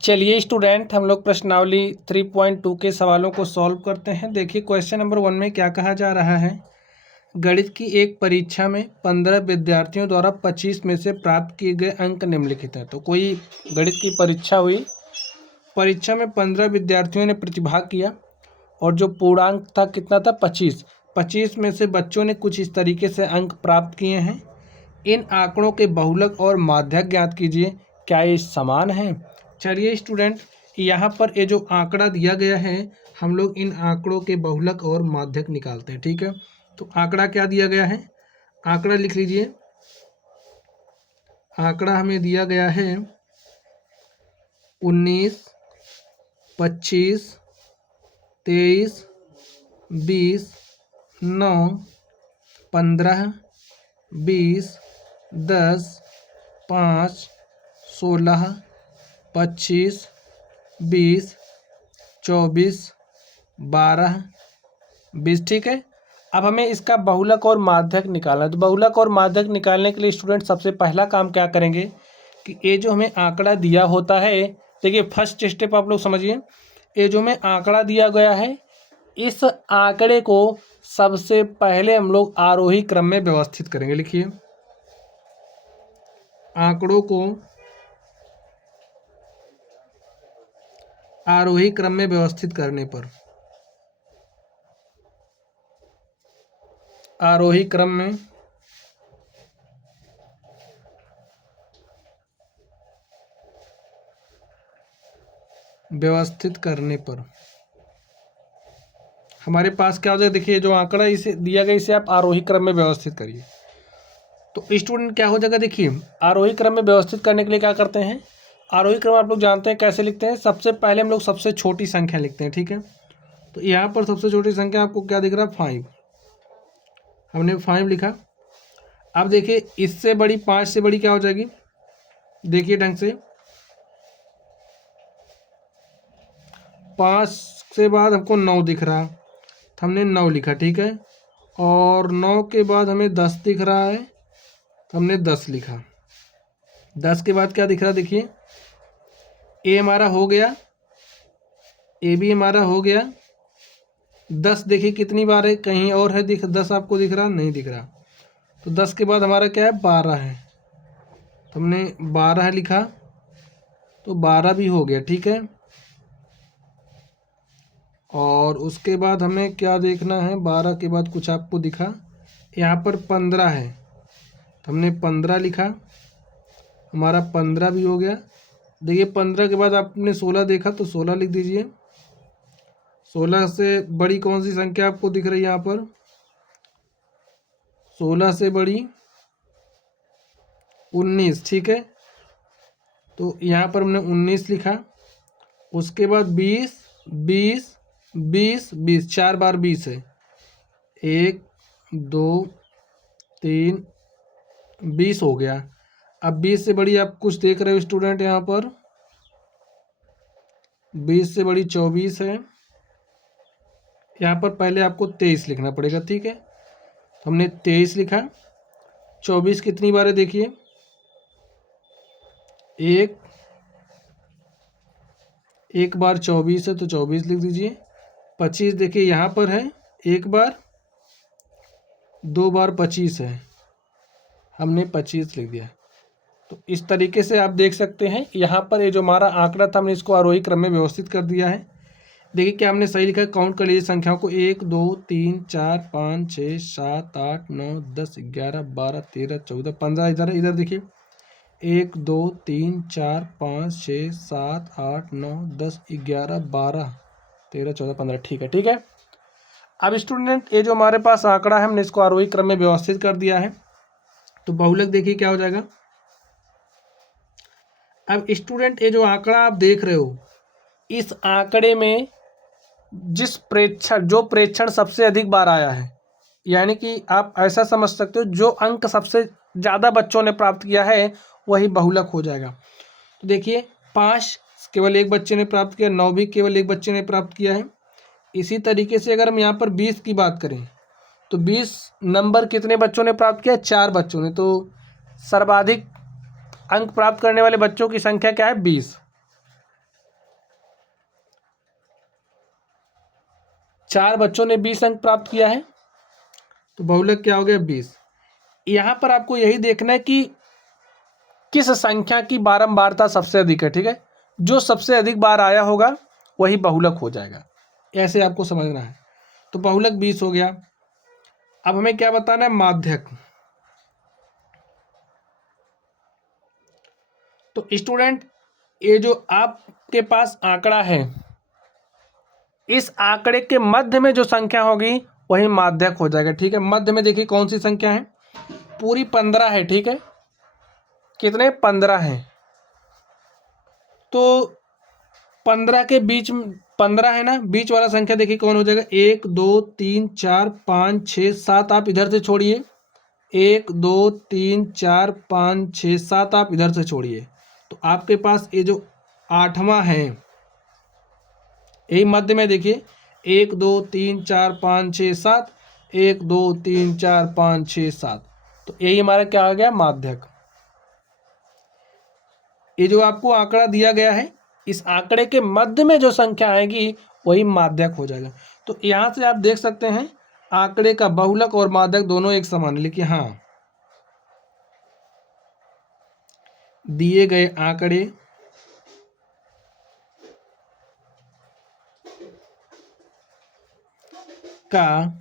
चलिए स्टूडेंट, हम लोग प्रश्नावली 3.2 के सवालों को सॉल्व करते हैं। देखिए क्वेश्चन नंबर 1 में क्या कहा जा रहा है। गणित की एक परीक्षा में 15 विद्यार्थियों द्वारा 25 में से प्राप्त किए गए अंक निम्नलिखित हैं। तो कोई गणित की परीक्षा हुई, परीक्षा में 15 विद्यार्थियों ने प्रतिभाग किया और जो पूर्णांक था कितना था 25 में से बच्चों ने कुछ इस तरीके से अंक प्राप्त किए हैं। इन आंकड़ों के बहुलक और माध्यक ज्ञात कीजिए, क्या ये समान है। चलिए स्टूडेंट, यहाँ पर ये जो आंकड़ा दिया गया है, हम लोग इन आंकड़ों के बहुलक और माध्यक निकालते हैं। ठीक है, तो आंकड़ा क्या दिया गया है, आंकड़ा लिख लीजिए। आंकड़ा हमें दिया गया है 19, 25, 23, 20, 9, 15, 20, 10, 5, 16, 25, 20, 24, 12, 20। ठीक है, अब हमें इसका बहुलक और माध्यक निकालना है। तो बहुलक और माध्यक निकालने के लिए स्टूडेंट सबसे पहला काम क्या करेंगे कि ये जो हमें आंकड़ा दिया होता है, देखिए फर्स्ट स्टेप आप लोग समझिए। ये जो हमें आंकड़ा दिया गया है, इस आंकड़े को सबसे पहले हम लोग आरोही क्रम में व्यवस्थित करेंगे। लिखिए, आंकड़ों को आरोही क्रम में व्यवस्थित करने पर, आरोही क्रम में व्यवस्थित करने पर हमारे पास क्या हो जाएगा। देखिए जो आंकड़ा इसे दिया गया, इसे आप आरोही क्रम में व्यवस्थित करिए। तो स्टूडेंट क्या हो जाएगा, देखिए आरोही क्रम में व्यवस्थित करने के लिए क्या करते हैं, आरोही क्रम आप लोग जानते हैं कैसे लिखते हैं। सबसे पहले हम लोग सबसे छोटी संख्या लिखते हैं। ठीक है, तो यहाँ पर सबसे छोटी संख्या आपको क्या दिख रहा है, 5। हमने 5 लिखा। अब देखिए इससे बड़ी, 5 से बड़ी क्या हो जाएगी, देखिए ढंग से। 5 से बाद हमको 9 दिख रहा, तो हमने 9 लिखा। ठीक है, और 9 के बाद हमें 10 दिख रहा है, तो हमने 10 लिखा। 10 के बाद क्या दिख रहा, देखिए ए हमारा हो गया, ए भी हमारा हो गया। 10 देखिए कितनी बार है, कहीं और है, दिख 10 आपको दिख रहा, नहीं दिख रहा। तो 10 के बाद हमारा क्या है, 12 है, तो हमने 12 लिखा, तो 12 भी हो गया। ठीक है, और उसके बाद हमें क्या देखना है, 12 के बाद कुछ आपको दिखा, यहाँ पर 15 है, तो हमने 15 लिखा, हमारा 15 भी हो गया। देखिए 15 के बाद आपने 16 देखा, तो 16 लिख दीजिए। 16 से बड़ी कौन सी संख्या आपको दिख रही है यहाँ पर, 16 से बड़ी 19। ठीक है, तो यहाँ पर हमने 19 लिखा। उसके बाद 20, 20, 20, 20, 4 बार 20 है, 1, 2, 3, 20 हो गया। अब 20 से बड़ी आप कुछ देख रहे हो स्टूडेंट, यहाँ पर 20 से बड़ी 24 है। यहाँ पर पहले आपको 23 लिखना पड़ेगा। ठीक है, तो हमने 23 लिखा। 24 कितनी बार है, देखिए 1 बार 24 है, तो 24 लिख दीजिए। 25 देखिए यहाँ पर है, 1 बार, 2 बार 25 है, हमने 25 लिख दिया। तो इस तरीके से आप देख सकते हैं, यहाँ पर ये जो हमारा आंकड़ा था, हमने इसको आरोही क्रम में व्यवस्थित कर दिया है। देखिए क्या हमने सही लिखा है, काउंट कर लीजिए संख्याओं को, 1, 2, 3, 4, 5, 6, 7, 8, 9, 10, 11, 12, 13, 14, 15। इधर इधर देखिए, 1, 2, 3, 4, 5, 6, 7, 8, 9, 10, 11, 12, 13, 14, 15। ठीक है, ठीक है। अब स्टूडेंट ये जो हमारे पास आंकड़ा है, हमने इसको आरोही क्रम में व्यवस्थित कर दिया है। तो बहुलक देखिए क्या हो जाएगा। अब स्टूडेंट ये जो आंकड़ा आप देख रहे हो, इस आंकड़े में जो प्रेक्षण सबसे अधिक बार आया है, यानी कि आप ऐसा समझ सकते हो, जो अंक सबसे ज़्यादा बच्चों ने प्राप्त किया है वही बहुलक हो जाएगा। तो देखिए 5 केवल एक बच्चे ने प्राप्त किया, 9 भी केवल एक बच्चे ने प्राप्त किया है। इसी तरीके से अगर हम यहाँ पर 20 की बात करें, तो 20 नंबर कितने बच्चों ने प्राप्त किया, 4 बच्चों ने। तो सर्वाधिक अंक प्राप्त करने वाले बच्चों की संख्या क्या है, 20। 4 बच्चों ने 20 अंक प्राप्त किया है, तो बहुलक क्या हो गया 20। यहाँ पर आपको यही देखना है कि किस संख्या की बारंबारता सबसे अधिक है, ठीक है। जो सबसे अधिक बार आया होगा वही बहुलक हो जाएगा, ऐसे आपको समझना है। तो बहुलक 20 हो गया। अब हमें क्या बताना है, माध्यक। तो स्टूडेंट ये जो आपके पास आंकड़ा है, इस आंकड़े के मध्य में जो संख्या होगी वही माध्यक हो जाएगा, ठीक है। मध्य में देखिए कौन सी संख्या है, पूरी 15 है, ठीक है। कितने, 15 है। तो 15 के बीच में 15 है ना, बीच वाला संख्या देखिए कौन हो जाएगा, 1 2 3 4 5 6 7, आप इधर से छोड़िए। 1 2 3 4 5 6 7 आप इधर से छोड़िए, तो आपके पास ये जो 8वां है, यही मध्य में देखिए 1 2 3 4 5 6 7, 1 2 3 4 5 6 7, तो यही हमारा क्या आ गया, माध्यक। ये जो आपको आंकड़ा दिया गया है, इस आंकड़े के मध्य में जो संख्या आएगी वही माध्यक हो जाएगा। तो यहाँ से आप देख सकते हैं आंकड़े का बहुलक और माध्यक दोनों एक समान है, लेकिन हाँ, दिए गए आंकड़े का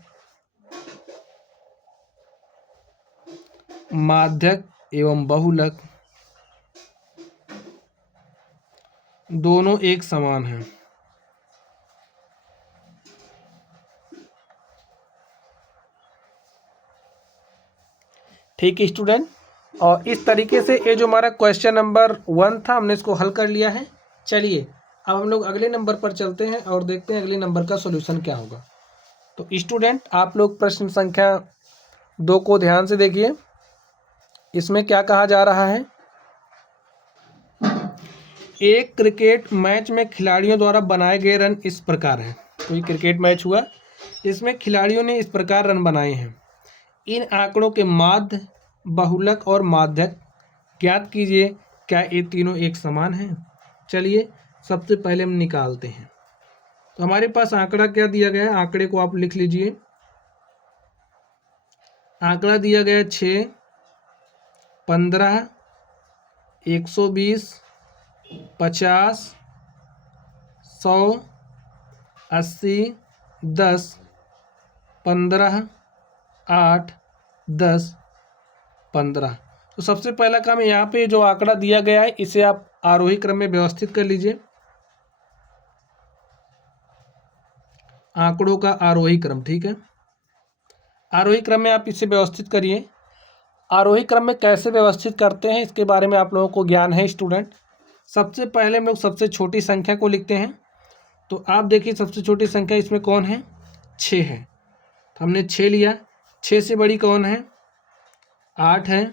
माध्यक एवं बहुलक दोनों एक समान हैं। ठीक है स्टूडेंट, और इस तरीके से ये जो हमारा क्वेश्चन नंबर 1 था, हमने इसको हल कर लिया है। चलिए अब हम लोग अगले नंबर पर चलते हैं और देखते हैं अगले नंबर का सॉल्यूशन क्या होगा। तो स्टूडेंट आप लोग प्रश्न संख्या 2 को ध्यान से देखिए। इसमें क्या कहा जा रहा है, एक क्रिकेट मैच में खिलाड़ियों द्वारा बनाए गए रन इस प्रकार हैं। कोई क्रिकेट मैच हुआ, इसमें खिलाड़ियों ने इस प्रकार रन बनाए हैं। इन आंकड़ों के माध्य, बहुलक और माध्यक ज्ञात कीजिए, क्या ये तीनों एक समान हैं। चलिए सबसे पहले हम निकालते हैं। तो हमारे पास आंकड़ा क्या दिया गया है, आंकड़े को आप लिख लीजिए। आंकड़ा दिया गया 6, 15, 120, 50, 100, 80, 10, 15, 8, 10, 15। तो सबसे पहला काम, यहाँ पे जो आंकड़ा दिया गया है इसे आप आरोही क्रम में व्यवस्थित कर लीजिए। आंकड़ों का आरोही क्रम, ठीक है। आरोही क्रम में आप इसे व्यवस्थित करिए। आरोही क्रम में कैसे व्यवस्थित करते हैं इसके बारे में आप लोगों को ज्ञान है स्टूडेंट। सबसे पहले हम लोग सबसे छोटी संख्या को लिखते हैं। तो आप देखिए सबसे छोटी संख्या इसमें कौन है, 6 है। तो हमने 6 लिया। 6 से बड़ी कौन है, 8 है।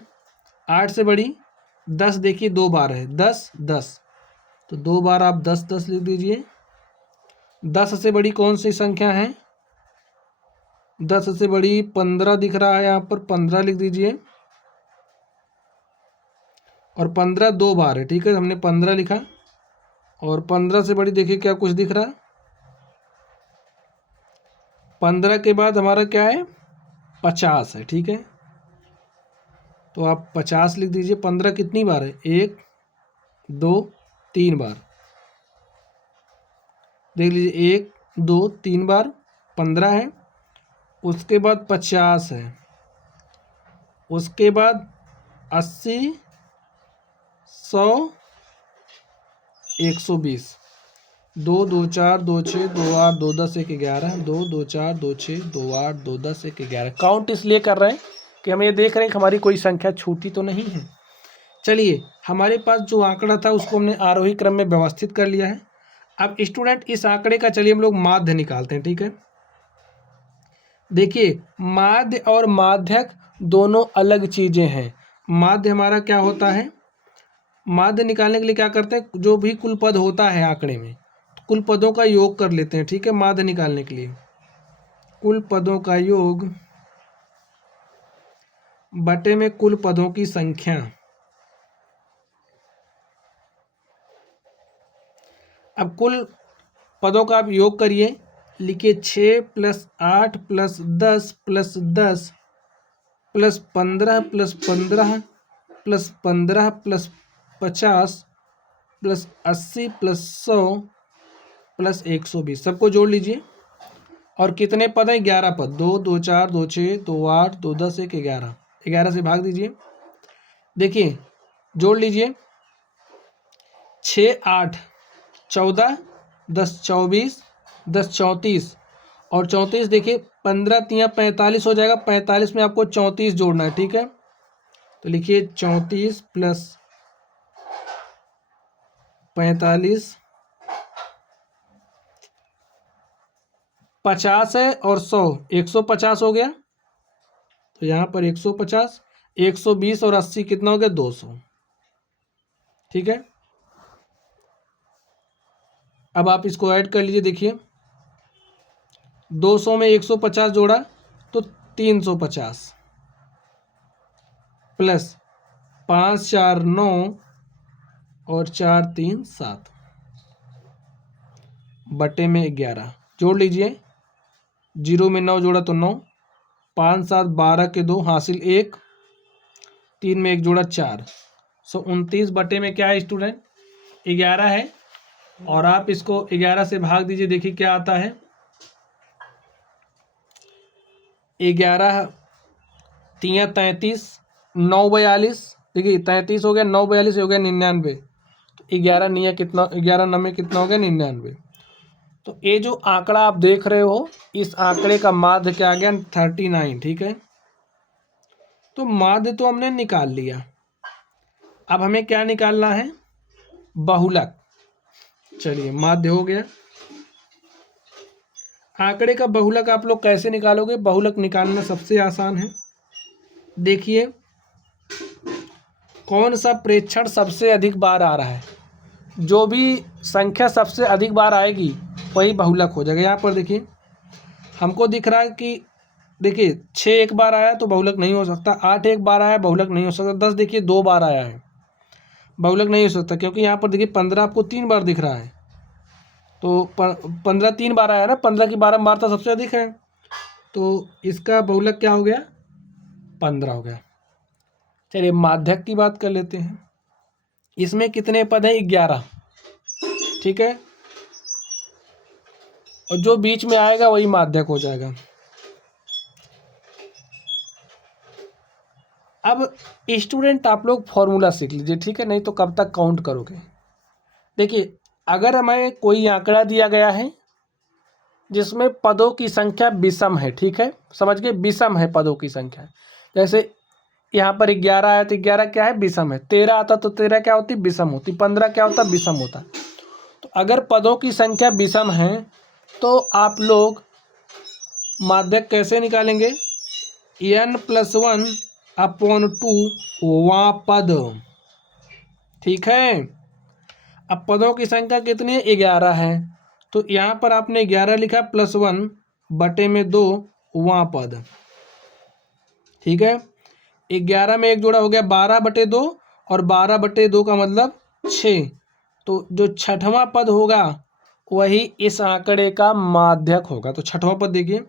8 से बड़ी 10, देखिए 2 बार है, 10 10, तो 2 बार आप 10 10 लिख दीजिए। 10 से बड़ी कौन सी संख्या है, 10 से बड़ी 15 दिख रहा है, यहाँ पर 15 लिख दीजिए। और 15 2 बार है, ठीक है, हमने 15 लिखा। और 15 से बड़ी देखिए क्या कुछ दिख रहा, 15 के बाद हमारा क्या है, 50 है, ठीक है। तो आप 50 लिख दीजिए। 15 कितनी बार है, 1 2 3 बार, देख लीजिए 1 2 3 बार 15 है। उसके बाद 50 है, उसके बाद 80, 100, 120, 2 2 4 2 6 2 8 2 10 1 11, 2 2 4 2 6 2 8 2 10 1 11। काउंट इसलिए कर रहे हैं कि हम ये देख रहे हैं कि हमारी कोई संख्या छूटी तो नहीं है। चलिए हमारे पास जो आंकड़ा था उसको हमने आरोही क्रम में व्यवस्थित कर लिया है। अब स्टूडेंट इस आंकड़े का चलिए हम लोग माध्य निकालते हैं, ठीक है। देखिए माध्य और माध्यक दोनों अलग चीज़ें हैं। माध्य हमारा क्या होता है, माध्य निकालने के लिए क्या करते हैं, जो भी कुल पद होता है आंकड़े में, कुल पदों का योग कर लेते हैं, ठीक है। माध्य निकालने के लिए कुल पदों का योग बटे में कुल पदों की संख्या। अब कुल पदों का आप योग करिए, लिखिए 6 plus 8 plus 10 plus 10 plus 15 plus 15 plus 15 plus 50 plus 80 plus 100 plus 120। सबको जोड़ लीजिए। और कितने पद हैं? 11 पद। 2 2 4 2 6 2 8 2 10 1 11। 11 से भाग दीजिए। देखिए जोड़ लीजिए। 6 8 14 10 24 10 34 और 34 देखिए 15 तिया 45 हो जाएगा। 45 में आपको 34 जोड़ना है, ठीक है। तो लिखिए 34 प्लस 45 50 है और 100 150 हो गया। तो यहाँ पर 150 120 और 80 कितना हो गया? 200, ठीक है। अब आप इसको ऐड कर लीजिए। देखिए 200 में 150 जोड़ा तो 350 प्लस 5 4 9 और 4 3 7 बटे में 11 जोड़ लीजिए। 0 में 9 जोड़ा तो 9, 5 7 12 के 2 हासिल 1, 3 में 1 जोड़ा 4। 29 बटे में क्या है स्टूडेंट? 11 है। और आप इसको 11 से भाग दीजिए। देखिए क्या आता है? 11 तिया 33 9 42। देखिए 33 हो गया, 9 42 हो गया 99। तो 11 निया कितना? 11 नमे कितना हो गया? 99। तो ये जो आंकड़ा आप देख रहे हो, इस आंकड़े का माध्य क्या आ गया? 39, ठीक है। तो माध्य तो हमने निकाल लिया। अब हमें क्या निकालना है? बहुलक। चलिए माध्य हो गया। आंकड़े का बहुलक आप लोग कैसे निकालोगे? बहुलक निकालना सबसे आसान है। देखिए कौन सा प्रेक्षण सबसे अधिक बार आ रहा है, जो भी संख्या सबसे अधिक बार आएगी वही बहुलक हो जाएगा। यहाँ पर देखिए हमको दिख रहा है कि देखिए 6 एक बार आया तो बहुलक नहीं हो सकता, 8 एक बार आया बहुलक नहीं हो सकता, 10 देखिए 2 बार आया है, बहुलक नहीं हो सकता। क्योंकि यहाँ पर देखिए 15 आपको 3 बार दिख रहा है। तो 15 3 बार आया ना, 15 की बारंबारता सबसे अधिक है। तो इसका बहुलक क्या हो गया? 15 हो गया। चलिए माध्यक की बात कर लेते हैं। इसमें कितने पद हैं? 11, ठीक है। और जो बीच में आएगा वही माध्यक हो जाएगा। अब स्टूडेंट आप लोग फॉर्मूला सीख लीजिए, ठीक है, नहीं तो कब तक काउंट करोगे। देखिए अगर हमें कोई आंकड़ा दिया गया है जिसमें पदों की संख्या विषम है, ठीक है, समझ गए, विषम है पदों की संख्या। जैसे यहाँ पर 11 आया तो 11 क्या है? विषम है। 13 आता तो 13 क्या होती? विषम होती। 15 क्या होता? विषम होता। तो अगर पदों की संख्या विषम है तो आप लोग माध्यक कैसे निकालेंगे? n+1 अपॉन 2 वां पद, ठीक है। अब पदों की संख्या कितनी है? 11 है। तो यहाँ पर आपने 11 लिखा +1 बटे में 2 वां पद, ठीक है। 11 में 1 जोड़ा हो गया 12 बटे 2 और 12 बटे 2 का मतलब 6। तो जो छठवां पद होगा वही इस आंकड़े का माध्यक होगा। तो छठवां पद देखिए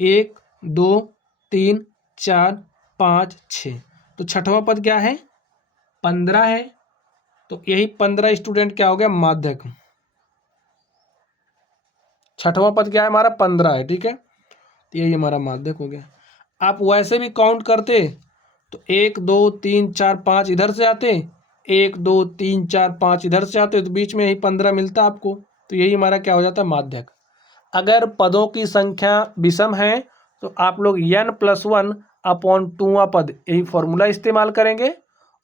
1 2 3 4 5 6। तो छठवां पद क्या है? 15 है। तो यही 15 स्टूडेंट क्या हो गया? माध्यक। छठवां पद क्या है हमारा? 15 है, ठीक है। तो यही हमारा माध्यक हो गया। आप वैसे भी काउंट करते तो 1 2 3 4 5 इधर से आते, 1 2 3 4 5 इधर से आते, तो बीच में यही 15 मिलता आपको। तो यही हमारा क्या हो जाता? माध्यक। अगर पदों की संख्या विषम है तो आप लोग n+1 अपॉन 2वां पद, यही फॉर्मूला इस्तेमाल करेंगे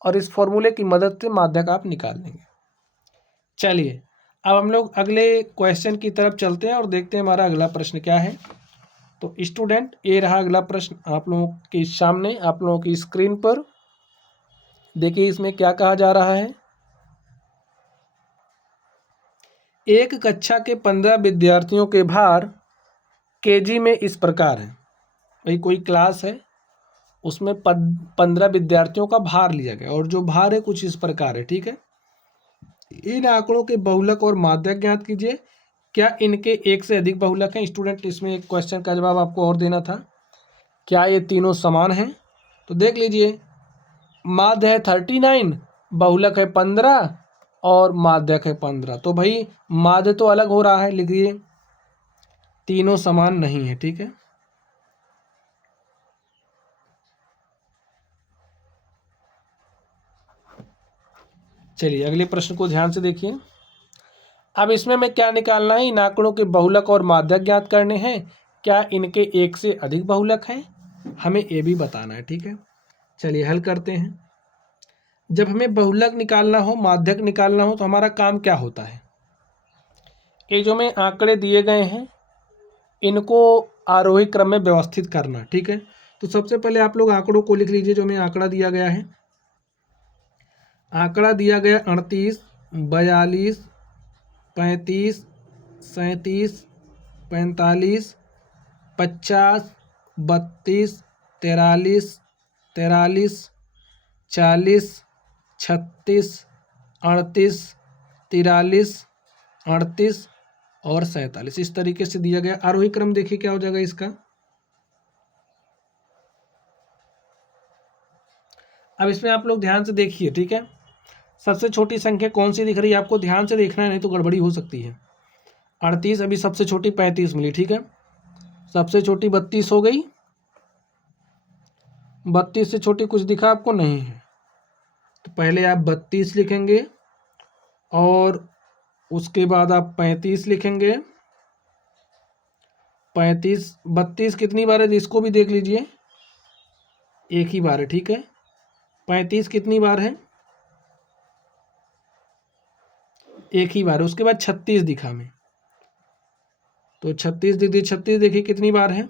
और इस फॉर्मूले की मदद से माध्यक आप निकाल लेंगे। चलिए अब हम लोग अगले क्वेश्चन की तरफ चलते हैं और देखते हैं हमारा अगला प्रश्न क्या है। तो स्टूडेंट ये रहा अगला प्रश्न आप लोगों के सामने, आप लोगों की स्क्रीन पर। देखिए इसमें क्या कहा जा रहा है। एक कक्षा के 15 विद्यार्थियों के भार केजी में इस प्रकार है। भाई कोई क्लास है, उसमें 15 विद्यार्थियों का भार लिया गया और जो भार है कुछ इस प्रकार है, ठीक है। इन आंकड़ों के बहुलक और माध्यक ज्ञात कीजिए। क्या इनके एक से अधिक बहुलक हैं? स्टूडेंट इसमें एक क्वेश्चन का जवाब आपको और देना था, क्या ये तीनों समान हैं? तो देख लीजिए, माध्य है 39, बहुलक है 15 और माध्यक है 15। तो भाई माध्य तो अलग हो रहा है, लिखिए तीनों समान नहीं है। ठीक है, चलिए अगले प्रश्न को ध्यान से देखिए। अब इसमें मैं क्या निकालना है, इन आंकड़ों के बहुलक और माध्यक ज्ञात करने हैं। क्या इनके एक से अधिक बहुलक हैं? हमें ये भी बताना है। ठीक है, चलिए हल करते हैं। जब हमें बहुलक निकालना हो, माध्यक निकालना हो, तो हमारा काम क्या होता है? ये जो में आंकड़े दिए गए हैं इनको आरोही क्रम में व्यवस्थित करना। ठीक है, तो सबसे पहले आप लोग आंकड़ों को लिख लीजिए। जो में आंकड़ा दिया गया है, आंकड़ा दिया गया 38, 42, 35, 37, 45, 50, 32, 43, 43, 40, 36, 38, 43, 38 और 47, इस तरीके से दिया गया। आरोही क्रम देखिए क्या हो जाएगा इसका। अब इसमें आप लोग ध्यान से देखिए। ठीक है, सबसे छोटी संख्या कौन सी दिख रही है आपको ध्यान से देखना है, नहीं तो गड़बड़ी हो सकती है। 38, अभी सबसे छोटी 35 मिली। ठीक है, सबसे छोटी 32 हो गई। 32 से छोटी कुछ दिखा आपको? नहीं है। तो पहले आप 32 लिखेंगे और उसके बाद आप 35 लिखेंगे। 35, 32 कितनी बार है इसको भी देख लीजिए, एक ही बार है। ठीक है, 35 कितनी बार है? एक ही बार है। उसके बाद 36 दिखा मैं, तो 36 दिख दी। 36 देखिए कितनी बार है?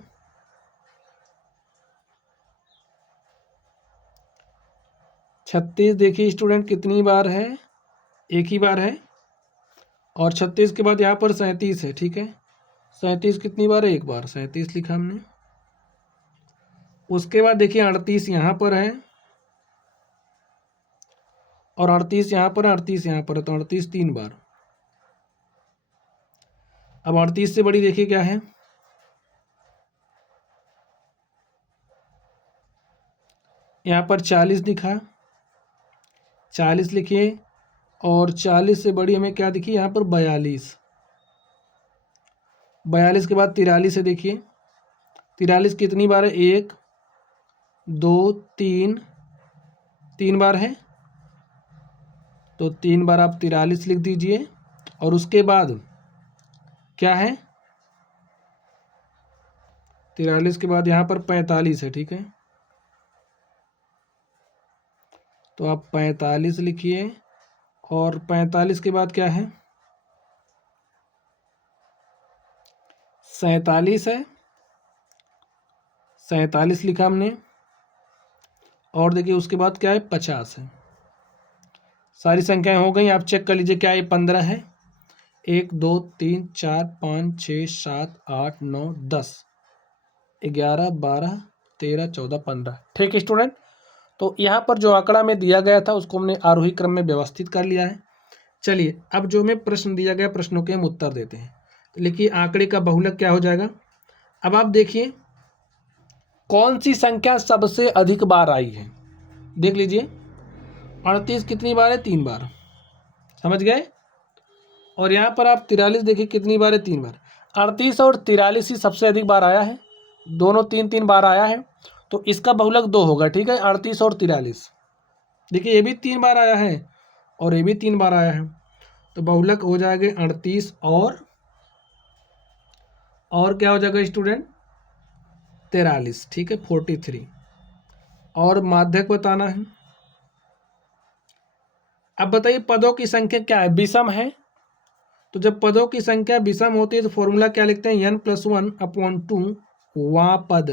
36 देखिए स्टूडेंट कितनी बार है? एक ही बार है। और 36 के बाद यहाँ पर 37 है। ठीक है, 37 कितनी बार है? एक बार, 37 लिखा हमने। उसके बाद देखिए 38 यहाँ पर है और 38 यहाँ पर, 38 यहाँ पर है, तो 38 3 बार। अब 38 से बड़ी देखिए क्या है? यहाँ पर 40 दिखा, 40 लिखिए। और 40 से बड़ी हमें क्या दिखी? यहाँ पर 42। 42 के बाद 43 है। देखिए 43 कितनी बार है? 1, 2, 3, 3 बार है। तो 3 बार आप 43 लिख दीजिए। और उसके बाद क्या है? 43 के बाद यहाँ पर 45 है। ठीक है, तो आप 45 लिखिए। और 45 के बाद क्या है? 47 है। 47 लिखा हमने। और देखिए उसके बाद क्या है? 50 है। सारी संख्याएं हो गई, आप चेक कर लीजिए क्या ये 15 है? 1, 2, 3, 4, 5, 6, 7, 8, 9, 10, 11, 12, 13, 14, 15। ठीक है स्टूडेंट, तो यहाँ पर जो आंकड़ा में दिया गया था उसको हमने आरोही क्रम में व्यवस्थित कर लिया है। चलिए अब जो हमें प्रश्न दिया गया, प्रश्नों के हम उत्तर देते हैं। तो लिखिए आंकड़े का बहुलक क्या हो जाएगा। अब आप देखिए कौन सी संख्या सबसे अधिक बार आई है। देख लीजिए 38 कितनी बार है? 3 बार, समझ गए। और यहाँ पर आप 43 देखिए कितनी बार है? 3 बार। 38 और 43 ही सबसे अधिक बार आया है, दोनों 3-3 बार आया है, तो इसका बहुलक 2 होगा। ठीक है, 38 और 43। देखिए ये भी 3 बार आया है और ये भी 3 बार आया है, तो बहुलक हो जाएगा 38 और क्या हो जाएगा स्टूडेंट? 43। ठीक है, 43। और माध्यक बताना है। अब बताइए पदों की संख्या क्या है? विषम है। तो जब पदों की संख्या विषम होती है तो फॉर्मूला क्या लिखते हैं? n+1/2 वां पद।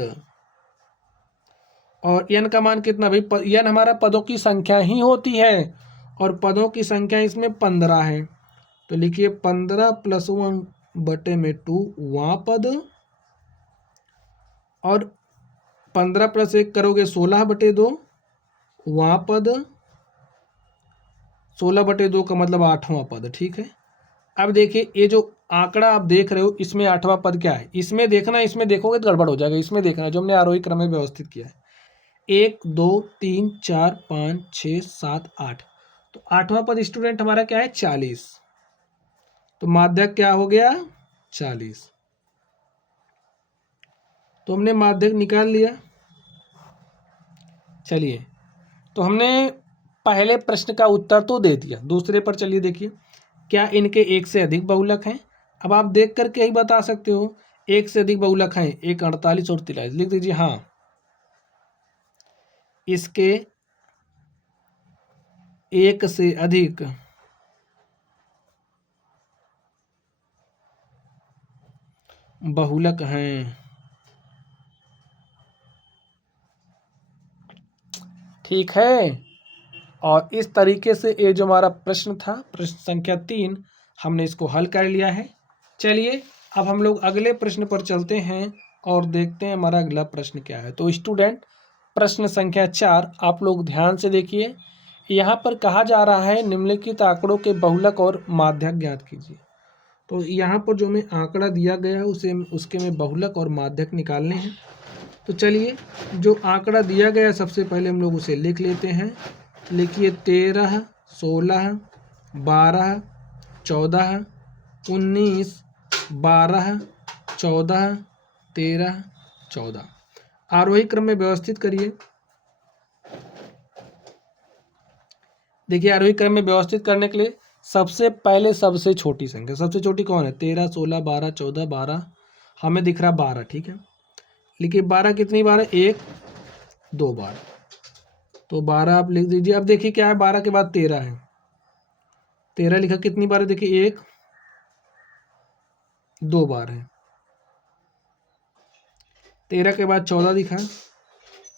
और n का मान कितना भाई? n हमारा पदों की संख्या ही होती है और पदों की संख्या इसमें 15 है, तो लिखिए 15 + 1/2 वां पद। और 15 + 1 करोगे 16/2 वां पद। 16/2 का मतलब 8वां पद। ठीक है, अब देखिए ये जो आंकड़ा आप देख रहे हो, इसमें 8वां पद क्या है, इसमें देखना, इसमें देखोगे तो गड़बड़ हो जाएगा। इसमें देखना जो हमने आरोही क्रम में व्यवस्थित किया है, 1 2 3 4 5 6 7 8, तो 8वां पद स्टूडेंट हमारा क्या है 40, तो माध्यक क्या हो गया 40, तो हमने माध्यक निकाल लिया। चलिए, तो हमने पहले प्रश्न का उत्तर तो दे दिया, दूसरे पर चलिए देखिए, क्या इनके एक से अधिक बहुलक हैं। अब आप देख करके ही बता सकते हो, एक से अधिक बहुलक हैं, एक 48 और 43, लिख दीजिए हाँ इसके एक से अधिक बहुलक हैं। ठीक है, और इस तरीके से ये जो हमारा प्रश्न था, प्रश्न संख्या 3, हमने इसको हल कर लिया है। चलिए अब हम लोग अगले प्रश्न पर चलते हैं और देखते हैं हमारा अगला प्रश्न क्या है। तो स्टूडेंट प्रश्न संख्या 4 आप लोग ध्यान से देखिए, यहाँ पर कहा जा रहा है निम्नलिखित आंकड़ों के बहुलक और माध्यक ज्ञात कीजिए। तो यहाँ पर जो हमें आंकड़ा दिया गया है उसे उसके में बहुलक और माध्यक निकालने हैं। तो चलिए, जो आंकड़ा दिया गया है सबसे पहले हम लोग उसे लिख लेते हैं। लिखिए 13 16 12 14 19 12 14 13 14, आरोही क्रम में व्यवस्थित करिए। देखिए आरोही क्रम में व्यवस्थित करने के लिए सबसे पहले सबसे छोटी संख्या, सबसे छोटी कौन है 13 16 12 14 12, हमें दिख रहा 12, ठीक है। लिखिए 12 कितनी बार है, 1 2 बार, तो 12 आप लिख दीजिए। अब देखिए क्या है, 12 के बाद 13 है, 13 लिखा कितनी बार है, देखिए 1 2 बार है। 13 के बाद 14 दिखा,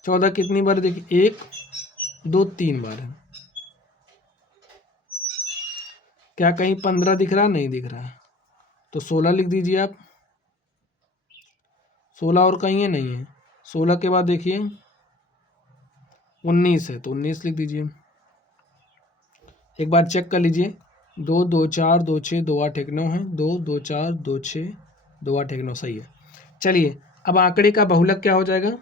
14 कितनी बार, देखिए 1 2 3 बार है। क्या कहीं 15 दिख रहा, नहीं दिख रहा, तो 16 लिख दीजिए आप। 16 और कहीं है, नहीं है। 16 के बाद देखिए 19 है, तो 19 लिख दीजिए। एक बार चेक कर लीजिए, 2 2 4 2 6 2 8 1 9 है, 2 2 4 2 6 2 8 1 9 सही है। चलिए अब आंकड़े का बहुलक क्या हो जाएगा,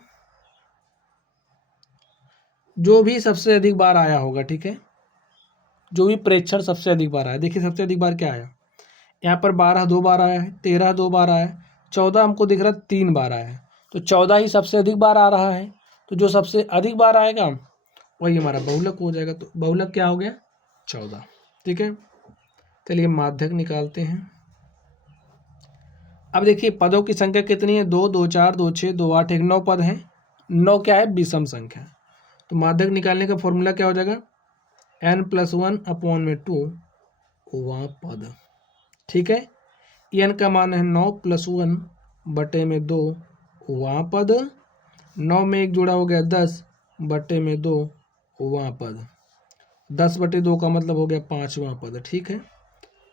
जो भी सबसे अधिक बार आया होगा, ठीक है, जो भी प्रेक्षण सबसे अधिक बार आया। देखिए सबसे अधिक बार क्या आया, यहाँ पर 12 2 बार आया है, 13 2 बार आया है, 14 हमको दिख रहा 3 बार आया है, तो 14 ही सबसे अधिक बार आ रहा है, तो जो सबसे अधिक बार आएगा वही हमारा बहुलक हो जाएगा। तो बहुलक क्या हो गया 14, ठीक है। चलिए माध्यक निकालते हैं। अब देखिए पदों की संख्या कितनी है, 2 2 4 2 6 2 8 1 9 पद हैं। 9 क्या है, विषम संख्या, तो माध्यक निकालने का फॉर्मूला क्या हो जाएगा, n+1/2 वहाँ पद, ठीक है। n का मान है 9 + 1 बटे में 2 वहाँ पद, 9 में 1 जुड़ा हो गया 10 बटे में 2 वहाँ पद, 10 बटे 2 का मतलब हो गया 5वां पद, ठीक है।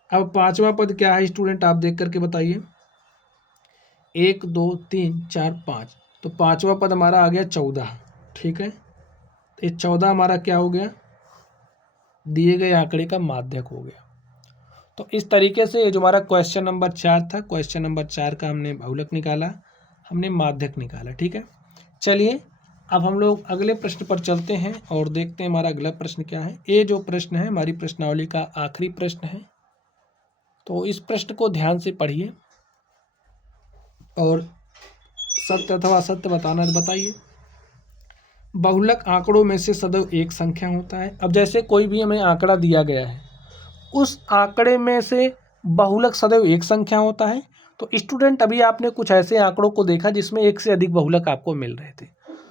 अब 5वां पद क्या है स्टूडेंट, आप देख करके बताइए, 1 2 3 4 5, तो 5वां पद हमारा आ गया 14, ठीक है। तो ये 14 हमारा क्या हो गया, दिए गए आंकड़े का माध्यक हो गया। तो इस तरीके से ये जो हमारा क्वेश्चन नंबर 4 था, क्वेश्चन नंबर 4 का हमने बहुलक निकाला, हमने माध्यक निकाला, ठीक है। चलिए अब हम लोग अगले प्रश्न पर चलते हैं और देखते हैं हमारा अगला प्रश्न क्या है। ये जो प्रश्न है हमारी प्रश्नावली का आखिरी प्रश्न है, तो इस प्रश्न को ध्यान से पढ़िए और सत्य अथवा असत्य बताना बताइए। बहुलक आंकड़ों में से सदैव एक संख्या होता है। अब जैसे कोई भी हमें आंकड़ा दिया गया है, उस आंकड़े में से बहुलक सदैव एक संख्या होता है। तो स्टूडेंट अभी आपने कुछ ऐसे आंकड़ों को देखा जिसमें एक से अधिक बहुलक आपको मिल रहे थे,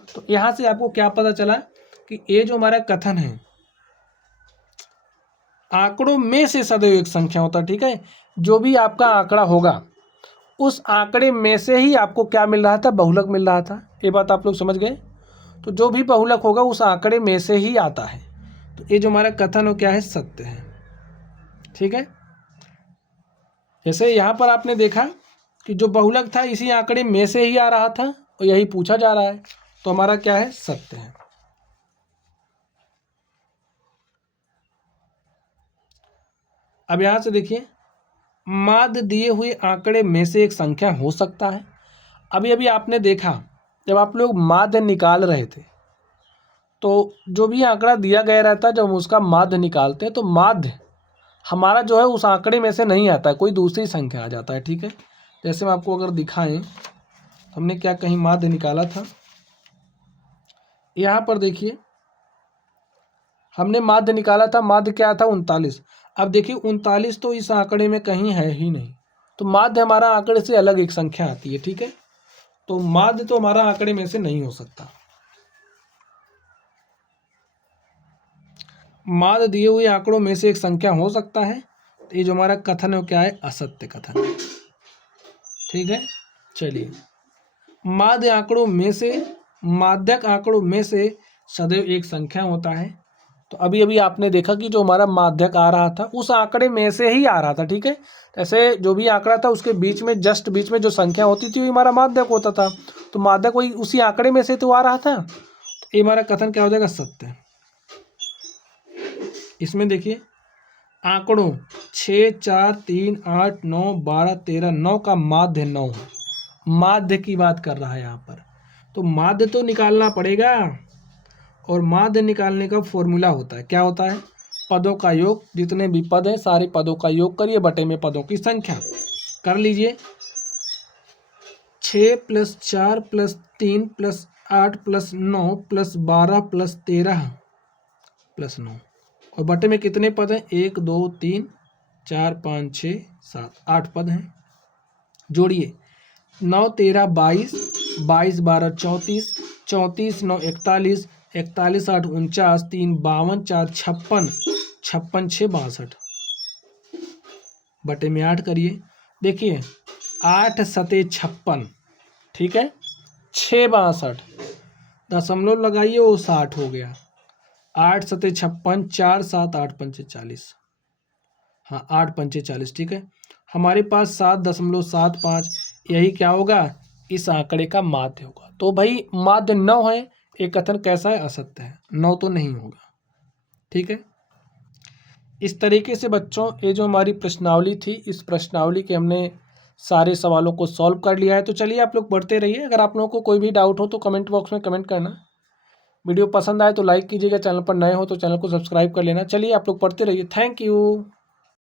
तो यहाँ से आपको क्या पता चला कि ये जो हमारा कथन है, आंकड़ों में से सदैव एक संख्या होता है, ठीक है। जो भी आपका आंकड़ा होगा उस आंकड़े में से ही आपको क्या मिल रहा था, बहुलक मिल रहा था। ये बात आप लोग समझ गए। तो जो भी बहुलक होगा उस आंकड़े में से ही आता है, तो ये जो हमारा कथन हो क्या है, सत्य है, ठीक है। जैसे यहाँ पर आपने देखा कि जो बहुलक था इसी आंकड़े में से ही आ रहा था और यही पूछा जा रहा है, तो हमारा क्या है, सत्य है। अब यहाँ से देखिए माध्य दिए हुए आंकड़े में से एक संख्या हो सकता है। अभी अभी आपने देखा जब आप लोग माध्य निकाल रहे थे तो जो भी आंकड़ा दिया गया रहता है जब हम उसका माध्य निकालते हैं तो माध्य हमारा जो है उस आंकड़े में से नहीं आता है, कोई दूसरी संख्या आ जाता है। ठीक है, जैसे हम आपको अगर दिखाएं, हमने क्या कहीं माध्य निकाला था, यहाँ पर देखिए हमने माध्य निकाला था, माध्य क्या था 39। अब देखिए 39 तो इस आंकड़े में कहीं है ही नहीं, तो माध्य हमारा आंकड़े से अलग एक संख्या आती है। ठीक है, तो माध्य तो हमारा आंकड़े में से नहीं हो सकता। माध्य दिए हुए आंकड़ों में से एक संख्या हो सकता है, तो ये जो हमारा कथन है वो क्या है, असत्य कथन है। ठीक है, चलिए, माध्य आंकड़ों में से, माध्यक आंकड़ों में से सदैव एक संख्या होता है। तो अभी अभी आपने देखा कि जो हमारा माध्यक आ रहा था उस आंकड़े में से ही आ रहा था। ठीक है, ऐसे जो भी आंकड़ा था उसके बीच में, जस्ट बीच में जो संख्या होती थी वो हमारा माध्यक होता था, तो माध्यक वही उसी आंकड़े में से तो आ रहा था। तो ये हमारा कथन क्या हो जाएगा, सत्य। इसमें देखिए आंकड़ों 6, 4, 3, 8, 9, 12, 13, 9 का माध्य 9 है। माध्य की बात कर रहा है यहाँ पर, तो माध्य तो निकालना पड़ेगा, और माध्य निकालने का फॉर्मूला होता है, क्या होता है, पदों का योग। जितने भी पद हैं सारे पदों का योग करिए बटे में पदों की संख्या कर लीजिए। 6 + 4 + 3 + 8 + 9 + 12 + 13 + 9, और बटे में कितने पद हैं, 1, 2, 3, 4, 5, 6, 7, 8 पद हैं। जोड़िए, 9, 13, 22, 22, 12, 34, 34, 9, 41, 41, 8, 49, 3, 52, 4, 56, 56, 6, 62, बटे में 8 करिए। देखिए 8 सते 56, ठीक है, 6 62, दशमलव लगाइए वो 60 हो गया। 8 सते 56, 4 7 8 पंचे 40, हाँ 8 पंचे 40। ठीक है, हमारे पास 7.75 यही क्या होगा, इस आंकड़े का माध्य होगा। तो भाई माध्य 9 है, एक कथन कैसा है, असत्य है, 9 तो नहीं होगा। ठीक है, इस तरीके से बच्चों ये जो हमारी प्रश्नावली थी, इस प्रश्नावली के हमने सारे सवालों को सॉल्व कर लिया है। तो चलिए आप लोग पढ़ते रहिए, अगर आप लोगों को कोई भी डाउट हो तो कमेंट बॉक्स में कमेंट करना। वीडियो पसंद आए तो लाइक कीजिएगा, चैनल पर नए हो तो चैनल को सब्सक्राइब कर लेना। चलिए आप लोग पढ़ते रहिए, थैंक यू।